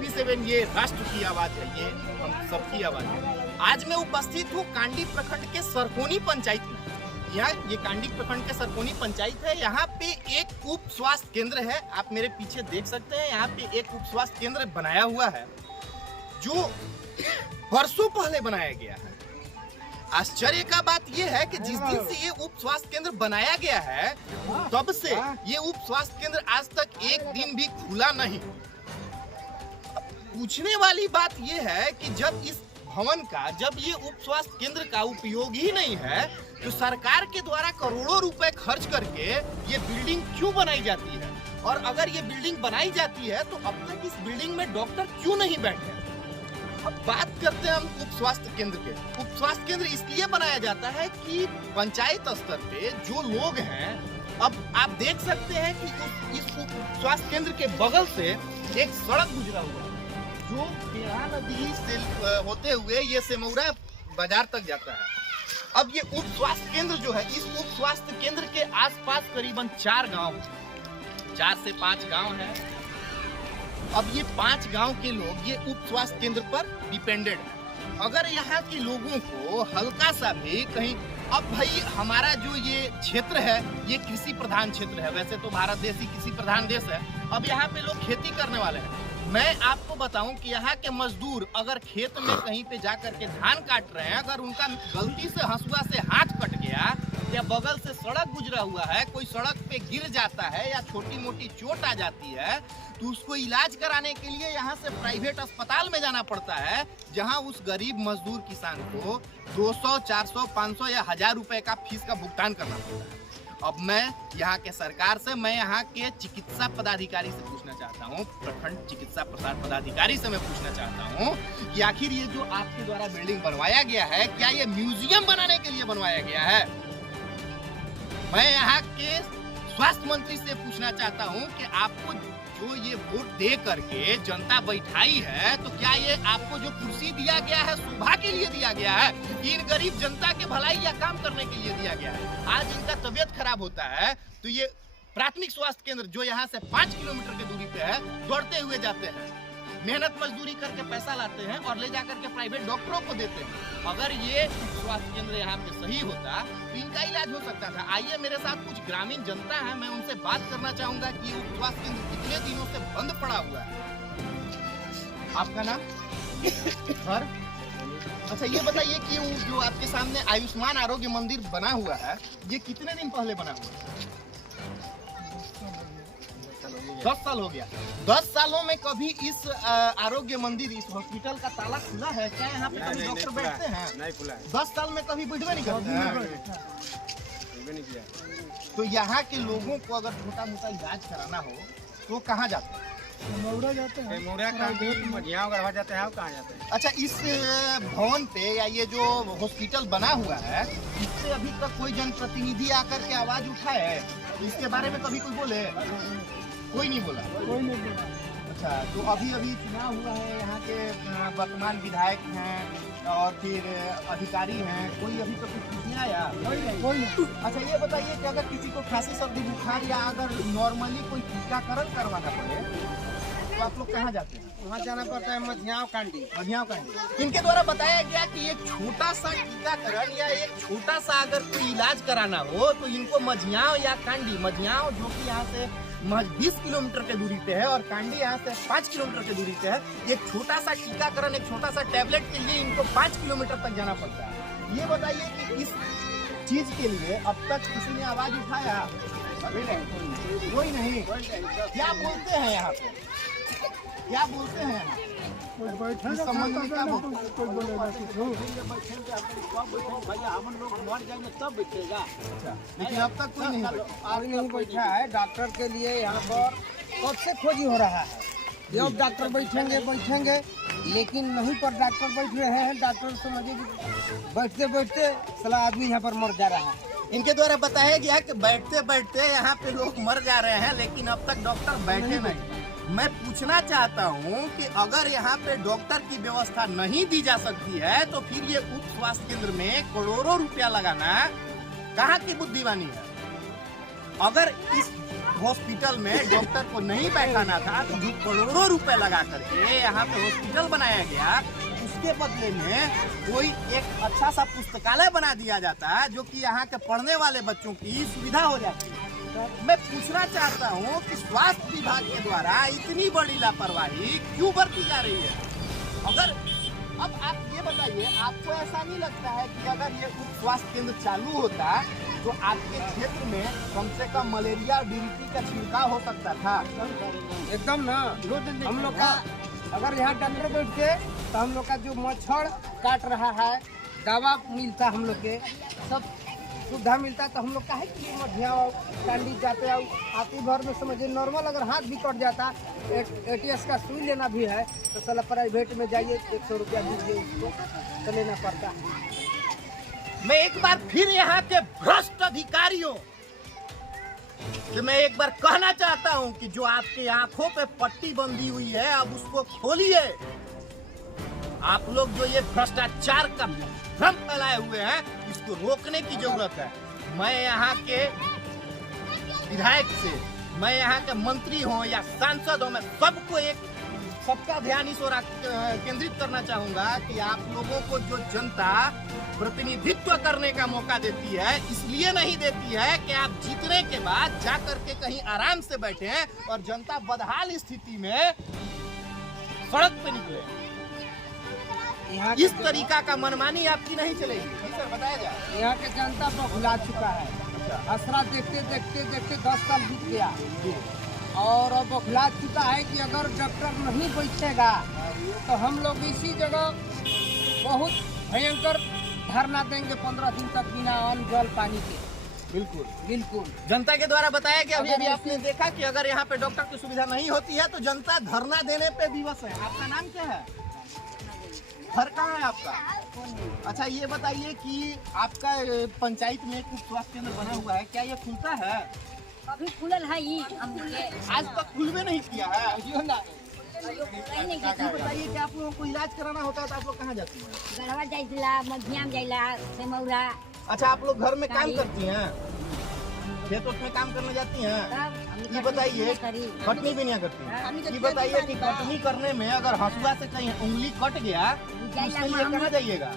टीवी7 ये राष्ट्र की आवाज है, ये हम सबकी आवाज है। आज मैं उपस्थित हूँ कांडी प्रखंड के सरकोनी पंचायत में। यहाँ ये कांडी प्रखंड के सरकोनी पंचायत है। यहाँ पे एक उप स्वास्थ्य केंद्र है, आप मेरे पीछे देख सकते हैं। यहाँ पे एक उप स्वास्थ्य केंद्र बनाया हुआ है जो वर्षों पहले बनाया गया है। आश्चर्य का बात यह है कि जिस दिन से ये उप स्वास्थ्य केंद्र बनाया गया है तब से ये उप स्वास्थ्य केंद्र आज तक एक दिन भी खुला नहीं। पूछने वाली बात यह है कि जब इस भवन का, जब ये उप स्वास्थ्य केंद्र का उपयोग ही नहीं है तो सरकार के द्वारा करोड़ों रुपए खर्च करके ये बिल्डिंग क्यों बनाई जाती है? और अगर ये बिल्डिंग बनाई जाती है तो अब तक इस बिल्डिंग में डॉक्टर क्यों नहीं बैठे? अब बात करते हैं हम उप स्वास्थ्य केंद्र के। उप स्वास्थ्य केंद्र इसलिए बनाया जाता है कि पंचायत स्तर पे जो लोग हैं, अब आप देख सकते हैं कि इस उप स्वास्थ्य केंद्र के बगल से एक सड़क गुजरा हुआ है जो बिहार नदी से होते हुए ये सेमौरा बाजार तक जाता है। अब ये उप स्वास्थ्य केंद्र जो है, इस उप स्वास्थ्य केंद्र के आसपास करीबन 4 गांव, 4 से 5 गांव है। अब ये 5 गांव के लोग ये उप स्वास्थ्य केंद्र पर डिपेंडेड है। अगर यहाँ के लोगों को हल्का सा भी कहीं, अब भाई हमारा जो ये क्षेत्र है ये कृषि प्रधान क्षेत्र है। वैसे तो भारत देश ही कृषि प्रधान देश है। अब यहाँ पे लोग खेती करने वाले हैं। मैं आपको बताऊं कि यहाँ के मजदूर अगर खेत में कहीं पे जाकर के धान काट रहे हैं, अगर उनका गलती से हंसुआ से हाथ कट गया या बगल से सड़क गुजरा हुआ है, कोई सड़क पे गिर जाता है या छोटी मोटी चोट आ जाती है तो उसको इलाज कराने के लिए यहाँ से प्राइवेट अस्पताल में जाना पड़ता है, जहाँ उस गरीब मजदूर किसान को 200, 400, 500 या 1000 रुपए का फीस का भुगतान करना पड़ता है। अब मैं यहाँ के सरकार से, मैं यहाँ के चिकित्सा पदाधिकारी से पूछना चाहता हूँ, प्रखंड चिकित्सा प्रसार पदाधिकारी से मैं पूछना चाहता हूँ कि आखिर ये जो आपके द्वारा बिल्डिंग बनवाया गया है, क्या ये म्यूजियम बनाने के लिए बनवाया गया है? मैं यहाँ के स्वास्थ्य मंत्री से पूछना चाहता हूँ कि आपको जो ये वोट दे करके जनता बैठाई है, तो क्या ये आपको जो कुर्सी दिया गया है शोभा के लिए दिया गया है, इन गरीब जनता के भलाई या काम करने के लिए दिया गया है? आज इनका तबीयत खराब होता है तो ये प्राथमिक स्वास्थ्य केंद्र जो यहाँ से 5 किलोमीटर की दूरी पे है, दौड़ते हुए जाते हैं, मेहनत मजदूरी करके पैसा लाते हैं और ले जाकर के प्राइवेट डॉक्टरों को देते हैं। अगर ये स्वास्थ्य केंद्र यहाँ पे सही होता तो इनका इलाज हो सकता था। आइए मेरे साथ कुछ ग्रामीण जनता है, मैं उनसे बात करना चाहूंगा कि ये स्वास्थ्य केंद्र कितने दिनों से बंद पड़ा हुआ है। आपका नाम? सर, अच्छा ये बताइए कि जो आपके सामने आयुष्मान आरोग्य मंदिर बना हुआ है, ये कितने दिन पहले बना हुआ है? 10 साल हो गया। 10 सालों में कभी इस आरोग्य मंदिर, इस हॉस्पिटल का ताला खुला है क्या? यहाँ पे कभी डॉक्टर बैठते हैं? नहीं खुला है। 10 साल में कभी बैठवे नहीं करते हैं? तो यहाँ के लोगों को अगर छोटा मोटा इलाज कराना हो तो कहाँ जाते हैं? सेमौरा जाते हैं, सेमौरा जाते हैं। कहाँ जाते हैं? अच्छा, इस भवन पे या ये जो हॉस्पिटल बना हुआ है, इससे अभी तक कोई जनप्रतिनिधि आकर के आवाज उठाए है? इसके बारे में कभी कोई बोले? कोई नहीं बोला। कोई नहीं बोला। अच्छा, तो अभी चुनाव हुआ है, यहाँ के वर्तमान विधायक हैं और फिर अधिकारी हैं, कोई अभी तक कुछ नहीं आया? कोई नहीं। अच्छा ये बताइए कि अगर किसी को खांसी, सर्दी, बुखार या अगर नॉर्मली कोई टीकाकरण करवाना पड़े तो आप लोग कहाँ जाते हैं? वहाँ जाना पड़ता है मझियाव कांडी। मझियाव कांडी। इनके द्वारा बताया गया कि एक छोटा सा टीकाकरण या एक छोटा सा अगर कोई इलाज कराना हो तो इनको मझियाव या कांडी, मझियाव जो कि यहाँ से 20 किलोमीटर के दूरी पे है और कांडी यहाँ से 5 किलोमीटर की दूरी पे है, एक छोटा सा टीकाकरण, एक छोटा सा टैबलेट के लिए इनको 5 किलोमीटर तक जाना पड़ता है। ये बताइए कि इस चीज के लिए अब तक किसी ने आवाज उठाया? अभी नहीं, कोई नहीं। क्या बोलते हैं यहाँ पे, क्या बोलते हैं यहाँ? बैठे संबंध में क्या बोलते हैं? कोई बोलेगा हम लोग मर जाएंगे तब बैठेगा। लेकिन अब तक कोई नहीं बैठा। कोई नहीं बैठा है। डॉक्टर के लिए यहाँ पर कब से खोजी हो रहा है, जब डॉक्टर बैठेंगे, लेकिन नहीं पर डॉक्टर बैठ रहे हैं। डॉक्टर समझिए बैठते बैठते साला आदमी यहाँ पर मर जा रहा है। इनके द्वारा बताया गया कि बैठते बैठते यहाँ पे लोग मर जा रहे हैं, लेकिन अब तक डॉक्टर बैठे नहीं। मैं पूछना चाहता हूँ कि अगर यहाँ पे डॉक्टर की व्यवस्था नहीं दी जा सकती है तो फिर ये उप स्वास्थ्य केंद्र में करोड़ों रुपया लगाना कहाँ की बुद्धिमानी है? अगर इस हॉस्पिटल में डॉक्टर को नहीं बैठाना था तो जो करोड़ों रुपए लगा करके यहाँ पे हॉस्पिटल बनाया गया, उसके बदले में कोई एक अच्छा सा पुस्तकालय बना दिया जाता जो कि यहाँ के पढ़ने वाले बच्चों की सुविधा हो जाती। मैं पूछना चाहता हूँ कि स्वास्थ्य विभाग के द्वारा इतनी बड़ी लापरवाही क्यों बरती जा रही है? अगर अब आप ये बताइए, आपको ऐसा नहीं लगता है कि अगर ये उप स्वास्थ्य केंद्र चालू होता तो आपके क्षेत्र में कम से कम मलेरिया और डीडीटी का छिड़काव हो सकता था? एकदम ना। हम लोग का अगर यहाँ डॉक्टर बैठते तो हम लोग का जो मच्छर काट रहा है, दवा मिलता, हम लोग के सब सुविधा मिलता, तो हम लोग काहे कि मध्या टांडी जाते आती भर में समझिए नॉर्मल अगर हाथ भी कट जाता, एटीएस का सुई लेना भी है तो साला प्राइवेट में जाइए 100 रुपया दीजिए उसको तो लेना पड़ता है। मैं एक बार फिर यहाँ के भ्रष्ट अधिकारियों कि मैं एक बार कहना चाहता हूँ कि जो आपके आंखों पे पट्टी बंधी हुई है अब उसको खोलिए। आप लोग जो ये भ्रष्टाचार का भ्रम फैलाए हुए हैं इसको रोकने की जरूरत है। मैं यहाँ के विधायक से, मैं यहाँ के मंत्री हो या सांसद हो, मैं सबका ध्यान इस ओर केंद्रित करना चाहूंगा कि आप लोगों को जो जनता प्रतिनिधित्व करने का मौका देती है इसलिए नहीं देती है कि आप जीतने के बाद जा करके कहीं आराम से बैठे और जनता बदहाल स्थिति में सड़क पे निकले। इस तरीका का मनमानी आपकी नहीं चलेगी। सर बताया जाए। यहाँ के जनता बौखला चुका है। असरा देखते देखते देखते 10 साल बीत गया और अब बौखला चुका है कि अगर डॉक्टर नहीं बैठेगा तो हम लोग इसी जगह बहुत भयंकर धरना देंगे 15 दिन तक बिना अन्न जल पानी के। बिल्कुल बिल्कुल जनता के द्वारा बताया गया। अभी आपने देखा कि अगर यहाँ पे डॉक्टर की सुविधा नहीं होती है तो जनता धरना देने पे विवश है। आपका नाम क्या है? घर कहाँ है आपका? अच्छा ये बताइए कि आपका पंचायत में कुछ स्वास्थ्य केंद्र बना हुआ है, क्या ये खुलता है? अभी खुलल है ये आज तक खुलवे नहीं किया है। नहीं बताइए कि आप लोगों को इलाज कराना होता है तो आप लोग कहाँ जाती हैं? गढ़वा जाइला, मधिया में जाइला, सेमौरा। अच्छा आप लोग घर में काम करती हैं, खेत में काम करने जाती हैं? ये बताइए कटनी भी नहीं करती हैं? ये बताइए कि कटनी करने में अगर हंसुआ से कहीं उंगली कट गया तो उसके लिए कहाँ जाइएगा?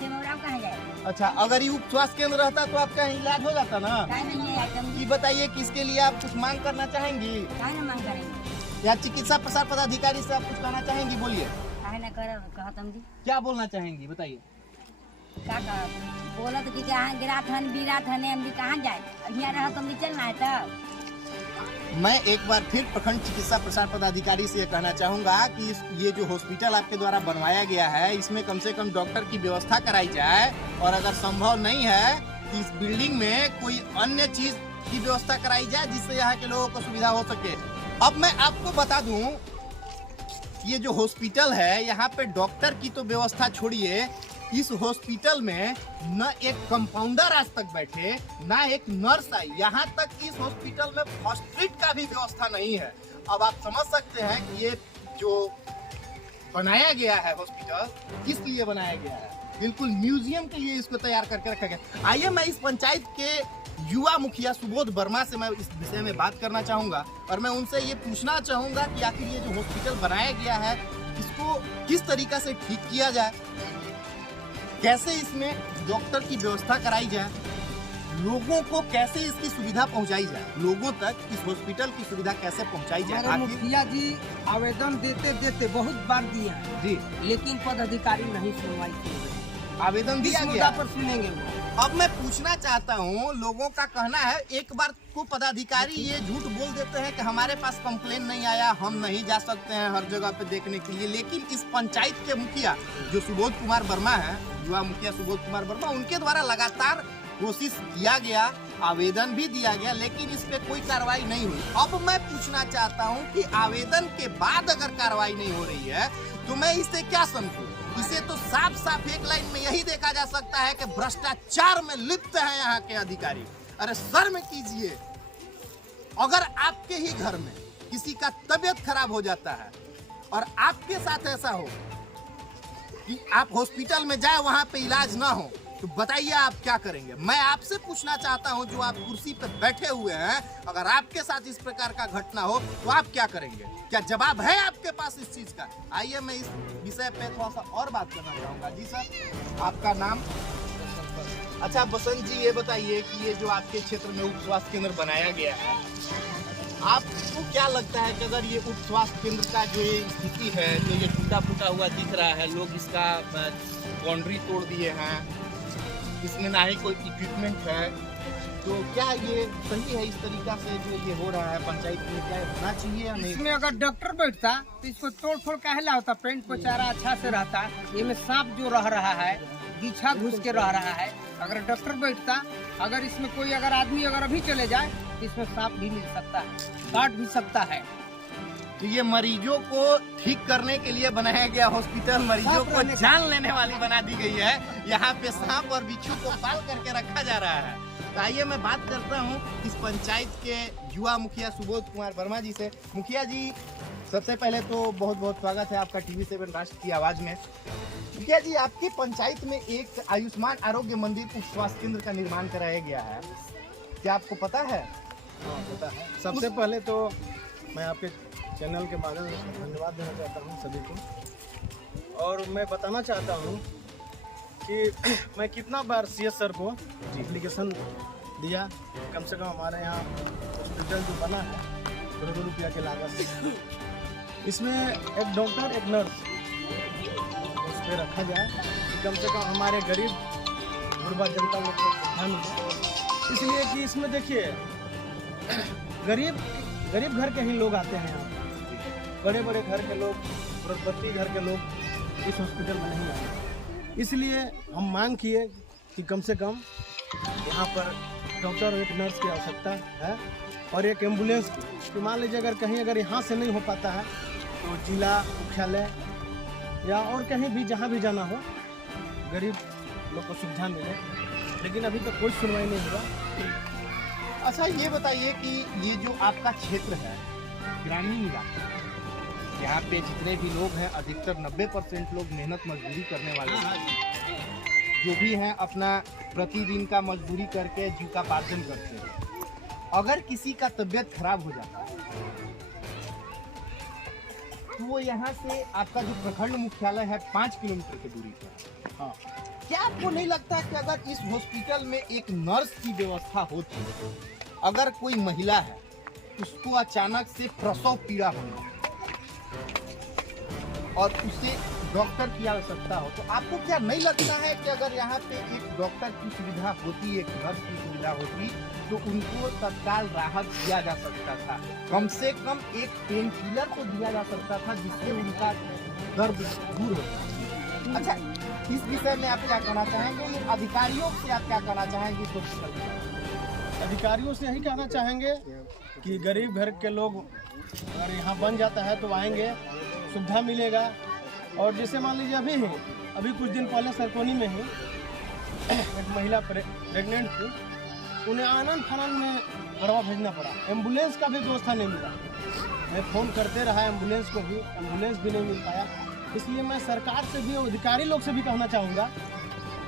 सेमौरा कहाँ जाए? अच्छा अगर ये उप स्वास्थ्य केंद्र रहता तो आपका इलाज हो जाता ना? ये बताइए कि इसके लिए आप कुछ मांग करना चाहेंगी मांग करेंगे या चिकित्सा प्रसार पदाधिकारी से आप कुछ कहना चाहेंगी? बोलिए क्या बोलना चाहेंगी बताइए। बोला तो कि गिरात हन बीरात हन हम भी कहाँ जाए? यहाँ रहा तो चलना है तब। मैं एक बार फिर प्रखंड चिकित्सा प्रसार पदाधिकारी से कहना चाहूंगा कि ये जो हॉस्पिटल आपके द्वारा बनवाया गया है इसमें कम से कम डॉक्टर की व्यवस्था कराई जाए और अगर संभव नहीं है कि इस बिल्डिंग में कोई अन्य चीज की व्यवस्था कराई जाए जिससे यहाँ के लोगों को सुविधा हो सके। अब मैं आपको बता दूं ये जो हॉस्पिटल है यहाँ पे डॉक्टर की तो व्यवस्था छोड़िए, इस हॉस्पिटल में न एक कंपाउंडर आज तक बैठे न एक नर्स आई, यहाँ तक इस हॉस्पिटल में फर्स्ट एड का भी व्यवस्था नहीं है। अब आप समझ सकते हैं कि ये जो बनाया गया है हॉस्पिटल किस लिए बनाया गया है। बिल्कुल म्यूजियम के लिए इसको तैयार करके रखा गया। आइए मैं इस पंचायत के युवा मुखिया सुबोध वर्मा से मैं इस विषय में बात करना चाहूंगा और मैं उनसे ये पूछना चाहूंगा कि आखिर ये जो हॉस्पिटल बनाया गया है इसको किस तरीका से ठीक किया जाए, कैसे इसमें डॉक्टर की व्यवस्था कराई जाए, लोगों को कैसे इसकी सुविधा पहुंचाई जाए, लोगों तक इस हॉस्पिटल की सुविधा कैसे पहुंचाई जाए। हमारे मुखिया जी आवेदन देते देते बहुत बार दिया है जी, लेकिन पदाधिकारी नहीं सुनवाई किए। आवेदन दिया गया पर सुनेंगे वो। अब मैं पूछना चाहता हूँ, लोगों का कहना है एक बार को पदाधिकारी ये झूठ बोल देते हैं कि हमारे पास कंप्लेन नहीं आया, हम नहीं जा सकते हैं हर जगह पे देखने के लिए, लेकिन इस पंचायत के मुखिया जो सुबोध कुमार वर्मा है, युवा मुखिया सुबोध कुमार वर्मा, उनके द्वारा लगातार कोशिश किया गया, आवेदन भी दिया गया, लेकिन इस पे कोई कार्रवाई नहीं हुई। अब मैं पूछना चाहता हूँ कि आवेदन के बाद अगर कार्रवाई नहीं हो रही है तो मैं इसे क्या समझूं? इसे तो साफ साफ एक लाइन में यही देखा जा सकता है कि भ्रष्टाचार में लिप्त है यहाँ के अधिकारी। अरे शर्म कीजिए, अगर आपके ही घर में किसी का तबीयत खराब हो जाता है और आपके साथ ऐसा हो कि आप हॉस्पिटल में जाए वहां पे इलाज ना हो तो बताइए आप क्या करेंगे। मैं आपसे पूछना चाहता हूं, जो आप कुर्सी पे बैठे हुए हैं, अगर आपके साथ इस प्रकार का घटना हो तो आप क्या करेंगे? क्या जवाब है आपके पास इस चीज का? आइए मैं इस विषय पे थोड़ा सा और बात करना चाहूंगा। जी सर, आपका नाम? अच्छा बसंत जी, ये बताइए कि ये जो आपके क्षेत्र में उप स्वास्थ्य केंद्र बनाया गया है, आपको क्या लगता है कि अगर ये उप स्वास्थ्य केंद्र का जो ये स्थिति है, जो ये टूटा फूटा हुआ दिख रहा है, लोग इसका बाउंड्री तोड़ दिए हैं, इसमें ना ही कोई इक्विपमेंट है, तो क्या ये सही है इस तरीका से जो ये हो रहा है पंचायत में? क्या होना चाहिए या नहीं? इसमें अगर डॉक्टर बैठता तो इसको तोड़ फोड़ काहे होता, पेंट पोचारा अच्छा से रहता। ये में सांप जो रह रहा है, बिछा घुस के रह रहा है। अगर डॉक्टर बैठता, अगर इसमें कोई अगर आदमी अगर अभी चले जाए तो इसमें सांप भी मिल सकता है, काट भी सकता है। तो ये मरीजों को ठीक करने के लिए बनाया गया हॉस्पिटल मरीजों को जान लेने वाली बना दी गई है। यहाँ पे सांप और बिच्छू को पाल करके रखा जा रहा है। तो आइए मैं बात करता हूँ इस पंचायत के युवा मुखिया सुबोध कुमार वर्मा जी से। मुखिया जी, सबसे पहले तो बहुत बहुत स्वागत है आपका TV7 राष्ट्र की आवाज में। मुखिया जी, आपकी पंचायत में एक आयुष्मान आरोग्य मंदिर उप स्वास्थ्य केंद्र का निर्माण कराया गया है, क्या आपको पता है? हाँ पता है। सबसे पहले तो मैं आपके चैनल के माध्यम से धन्यवाद देना चाहता हूँ सभी को, और मैं बताना चाहता हूँ कि मैं कितना बार CS सर को एप्लीकेशन दिया। कम से कम हमारे यहाँ हॉस्पिटल जो बना है करोड़ों रुपया के लागत से, इसमें एक डॉक्टर एक नर्स उस पर रखा जाए कि कम से कम हमारे गरीब गुरबा जनता लोग को सुविधा मिले। इसलिए कि इसमें देखिए गरीब घर के ही लोग आते हैं यहाँ, बड़े बड़े घर के लोग, करोड़पति घर के लोग इस हॉस्पिटल में नहीं आए। इसलिए हम मांग किए कि कम से कम यहाँ पर डॉक्टर और एक नर्स की आवश्यकता है, और एक एम्बुलेंस की। तो मान लीजिए अगर कहीं अगर यहाँ से नहीं हो पाता है तो जिला मुख्यालय या और कहीं भी जहाँ भी जाना हो, गरीब लोग को सुविधा मिले। लेकिन अभी तक कोई सुनवाई नहीं हुआ। अच्छा ये बताइए कि ये जो आपका क्षेत्र है ग्रामीण इलाका, यहाँ पे जितने भी लोग हैं अधिकतर 90% लोग मेहनत मजदूरी करने वाले हैं, जो भी हैं अपना प्रतिदिन का मजदूरी करके जीविकापार्जन करते हैं। अगर किसी का तबीयत खराब हो जाता है तो वो यहाँ से आपका जो प्रखंड मुख्यालय है 5 किलोमीटर की दूरी पर। हाँ, क्या आपको नहीं लगता कि अगर इस हॉस्पिटल में एक नर्स की व्यवस्था होती, अगर कोई महिला है उसको अचानक से प्रसव पीड़ा होना और उसे डॉक्टर की आवश्यकता हो, तो आपको क्या नहीं लगता है कि अगर यहाँ पे एक डॉक्टर की सुविधा होती, एक नर्स की सुविधा होती, तो उनको तत्काल राहत दिया जा सकता था? कम से कम एक पेन किलर तो दिया जा सकता था जिससे उनका दर्द दूर होता। अच्छा, इस विषय में आप क्या कहना चाहेंगे? ये अधिकारियों से आप क्या कहना चाहेंगे? अधिकारियों से यही कहना चाहेंगे कि गरीब घर के लोग अगर यहाँ बन जाता है तो आएंगे, सुविधा मिलेगा। और जैसे मान लीजिए अभी कुछ दिन पहले सरकोनी में ही एक महिला प्रेग्नेंट थी, उन्हें आनंद फानंद में बड़वा भेजना पड़ा, एम्बुलेंस का भी व्यवस्था नहीं मिला। मैं फ़ोन करते रहा एम्बुलेंस को भी, एम्बुलेंस भी नहीं मिल पाया। इसलिए मैं सरकार से भी, अधिकारी लोग से भी कहना चाहूँगा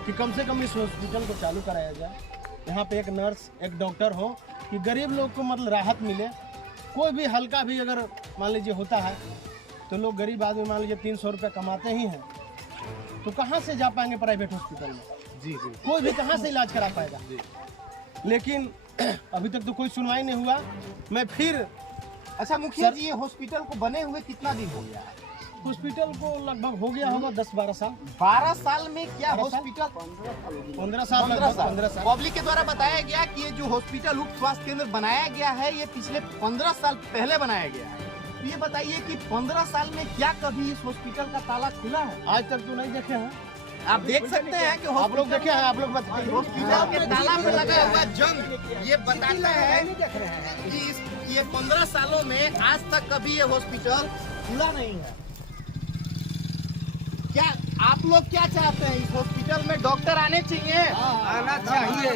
कि कम से कम इस हॉस्पिटल को चालू कराया जाए, यहाँ पे एक नर्स एक डॉक्टर हो, कि गरीब लोग को मतलब राहत मिले। कोई भी हल्का भी अगर मान लीजिए होता है तो लोग गरीब आदमी मान लीजिए 300 रुपये कमाते ही हैं, तो कहाँ से जा पाएंगे प्राइवेट हॉस्पिटल में? जी, कोई भी कहाँ से इलाज करा पाएगा? लेकिन अभी तक तो कोई सुनवाई नहीं हुआ। मैं फिर अच्छा मुखिया जी, ये हॉस्पिटल को बने हुए कितना दिन हो गया है? हॉस्पिटल को लगभग हो गया होगा 10-12 साल। 12 साल में क्या हॉस्पिटल? 15 साल। पब्लिक के द्वारा बताया गया कि ये जो हॉस्पिटल उप स्वास्थ्य केंद्र बनाया गया है, ये पिछले 15 साल पहले बनाया गया है। तो ये बताइए कि 15 साल में क्या कभी इस हॉस्पिटल का ताला खुला है? आज तक तो नहीं देखे हैं। आप देख सकते हैं कि आप लोग देखे हैं, आप लोग बताइए। हॉस्पिटल के ताला पे लगा हुआ जंग ये बताता है कि ये 15 सालों में आज तक कभी ये हॉस्पिटल खुला नहीं है। क्या आप लोग क्या चाहते हैं? इस हॉस्पिटल में डॉक्टर आने चाहिए? आना चाहिए,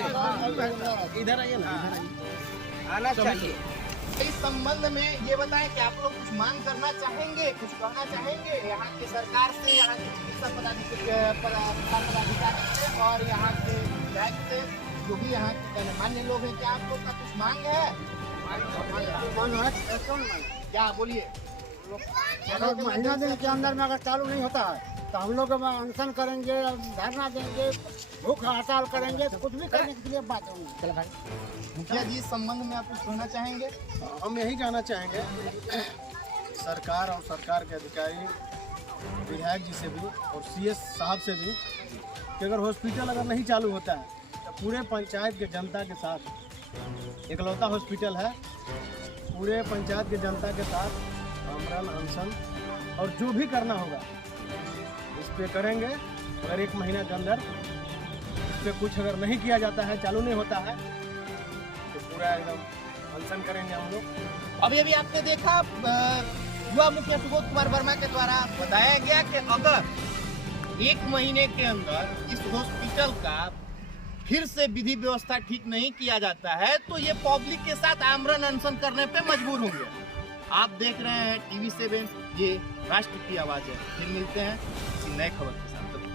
इधर आइए ना, आना चाहिए। इस संबंध में ये बताएं कि आप लोग कुछ मांग करना चाहेंगे, कुछ कहना चाहेंगे यहाँ की सरकार से, यहाँ के चिकित्सा पदाधिकारी से और यहाँ के विधायक से, जो भी यहाँ के गणमान्य लोग हैं, क्या आप लोग का कुछ मांग है? क्या बोलिए? अगर महीना दिन के अंदर में अगर चालू नहीं होता है तो हम लोग अनशन करेंगे, धरना देंगे, भूख हड़ताल करेंगे, तो कुछ भी करने के लिए बात होंगी। चलो भाई, मुखिया जी इस संबंध में आप कुछ कहना चाहेंगे? हम यही कहना चाहेंगे सरकार और सरकार के अधिकारी, विधायक जी से भी और सीएस साहब से भी कि अगर हॉस्पिटल अगर नहीं चालू होता है तो पूरे पंचायत के जनता के साथ, इकलौता हॉस्पिटल है, पूरे पंचायत के जनता के साथ आमरण अनशन और जो भी करना होगा इस पे करेंगे। अगर 1 महीना के अंदर इस पे कुछ अगर नहीं किया जाता है, चालू नहीं होता है, तो पूरा एकदम अनशन करेंगे हम लोग। अभी अभी आपने देखा युवा मुखिया सुबोध कुमार वर्मा के द्वारा बताया गया कि अगर 1 महीने के अंदर इस हॉस्पिटल का फिर से विधि व्यवस्था ठीक नहीं किया जाता है तो ये पब्लिक के साथ आमरण अनशन करने पे मजबूर होंगे। आप देख रहे हैं TV7, ये राष्ट्र की आवाज़ है। फिर मिलते हैं किसी नए खबर के साथ।